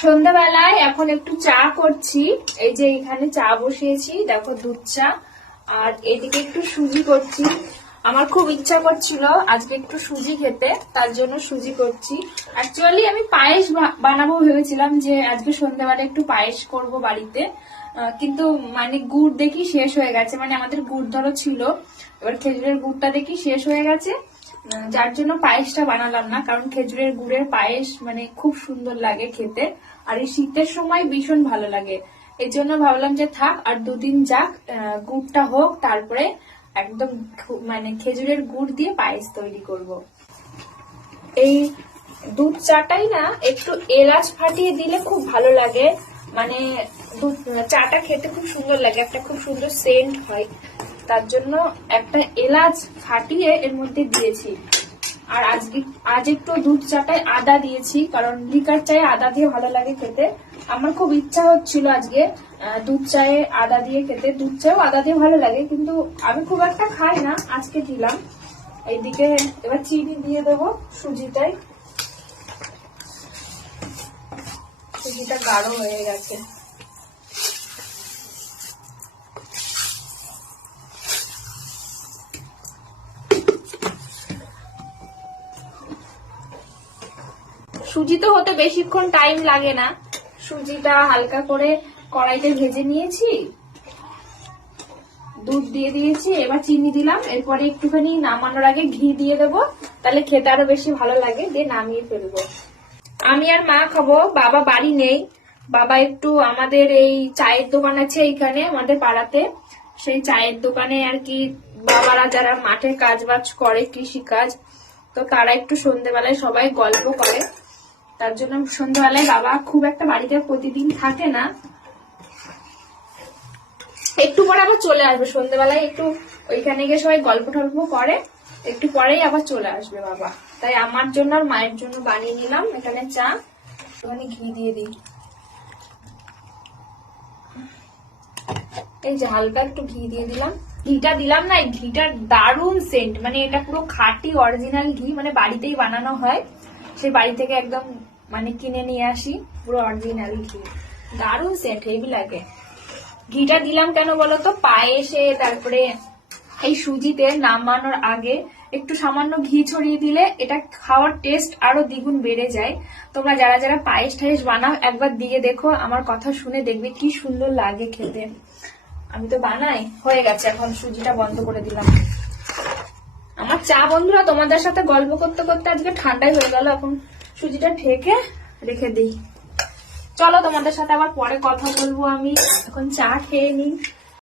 সন্ধ্যাবেলায় এখন একটু চা করছি। এই যে এখানে চা বসিয়েছি, দেখো দুধ চা, আর এদিকে একটু সুজি করছি। আমার খুব ইচ্ছা করছিল আজকে একটু সুজি খেতে, তার জন্য সুজি করছি। অ্যাকচুয়ালি আমি পায়েস বানাবো ভেবেছিলাম, যে আজকে সন্ধ্যাবেলা একটু পায়েস করব বাড়িতে, কিন্তু মানে গুড় দেখি শেষ হয়ে গেছে। মানে আমাদের গুড় ধরো ছিল, এবার খেজুরের গুড়টা দেখি শেষ হয়ে গেছে, যার জন্য পায়েসটা বানালাম না। কারণ খেজুরের গুড়ের পায়েস মানে খুব সুন্দর লাগে খেতে, আর এই শীতের সময় ভীষণ ভালো লাগে। এই জন্য ভাবলাম যে থাক, আর দুদিন যাক, গুড়টা হোক, তারপরে একদম মানে খেজুরের গুড় দিয়ে পায়েস তৈরি করব। এই দুধ চাটাই না একটু এলাচ ফাটিয়ে দিলে খুব ভালো লাগে, মানে চাটা খেতে খুব সুন্দর লাগে, একটা খুব সুন্দর সেন্ট হয়। তার জন্য একটা এলাচ ফাটিয়ে এর মধ্যে দিয়েছি। আর আজ একটু দুধ চাটায় আদা দিয়েছি, কারণ লিকার চায়ে আদা দিয়ে ভালো লাগে খেতে। আমার খুব ইচ্ছা হচ্ছিল আজকে দুধ চায়ে আদা দিয়ে খেতে। দুধ চায়েও আদা দিয়ে ভালো লাগে, কিন্তু আমি খুব একটা খাই না, আজকে দিলাম। এইদিকে এবার চিনি দিয়ে দেবো সুজিটাই। সুজিটা গাঢ় হয়ে গেছে। সুজি তো হতে বেশিক্ষণ টাইম লাগে না। সুজিটা হালকা করে কড়াইতে ভেজে নিয়েছি, দুধ দিয়ে দিয়েছি, এবার চিনি দিলাম। এরপরে একটুখানি নামানোর আগে ঘি দিয়ে দেবো, তাহলে খেতে আরো বেশি ভালো লাগে। দিয়ে নামিয়ে ফেলবো। আমি আর মা খাবো, বাবা বাড়ি নেই। বাবা একটু আমাদের এই চায়ের দোকান আছে এইখানে আমাদের পাড়াতে, সেই চায়ের দোকানে আর কি বাবারা যারা মাঠে কাজ বাজ করে, কৃষি কাজ, তো তারা একটু সন্ধ্যেবেলায় সবাই গল্প করে। তার জন্য সন্ধ্যাবেলায় বাবা খুব একটা বাড়িতে প্রতিদিন থাকে না, একটু পরে আবার চলে আসবে। সন্ধ্যাবেলায় একটু ওইখানে গিয়ে সবাই গল্প টল্প করে, একটু পরেই আবার চলে আসবে বাবা। তাই আমার জন্য আর মায়ের জন্য বানিয়ে নিলাম এখানে চা। ওখানে ঘি দিয়ে দিই, এই যে হালকা একটু ঘি দিয়ে দিলাম। ঘিটা দিলাম না, এই ঘিটার দারুণ সেন্ট, মানে এটা পুরো খাঁটি অরিজিনাল ঘি, মানে বাড়িতেই বানানো হয়। সেই বাড়ি থেকে একদম মানে কিনে নিয়ে আসি, পুরো অরিজিনাল ঘি, দারুণ সেন্ট, হেভি লাগে। ঘিটা দিলাম কেন বলতো, পায়েসে তারপরে এই সুজিতে নামানোর আগে একটু সামান্য ঘি ছড়িয়ে দিলে এটা খাওয়ার টেস্ট আরো দ্বিগুণ বেড়ে যায়। তোমরা যারা যারা পায়েস টায়েস বানাও একবার দিয়ে দেখো, আমার কথা শুনে দেখবে কি সুন্দর লাগে খেতে। আমি তো বানাই। হয়ে গেছে, এখন সুজিটা বন্ধ করে দিলাম। আমার চা বন্ধুরা তোমাদের সাথে গল্প করতে করতে আজকে ঠান্ডাই হয়ে গেল। এখন সুজিটা ঢেকে রেখে দিই। চলো তোমাদের সাথে আবার পরে কথা বলবো। আমি এখন চা খেয়ে নিই।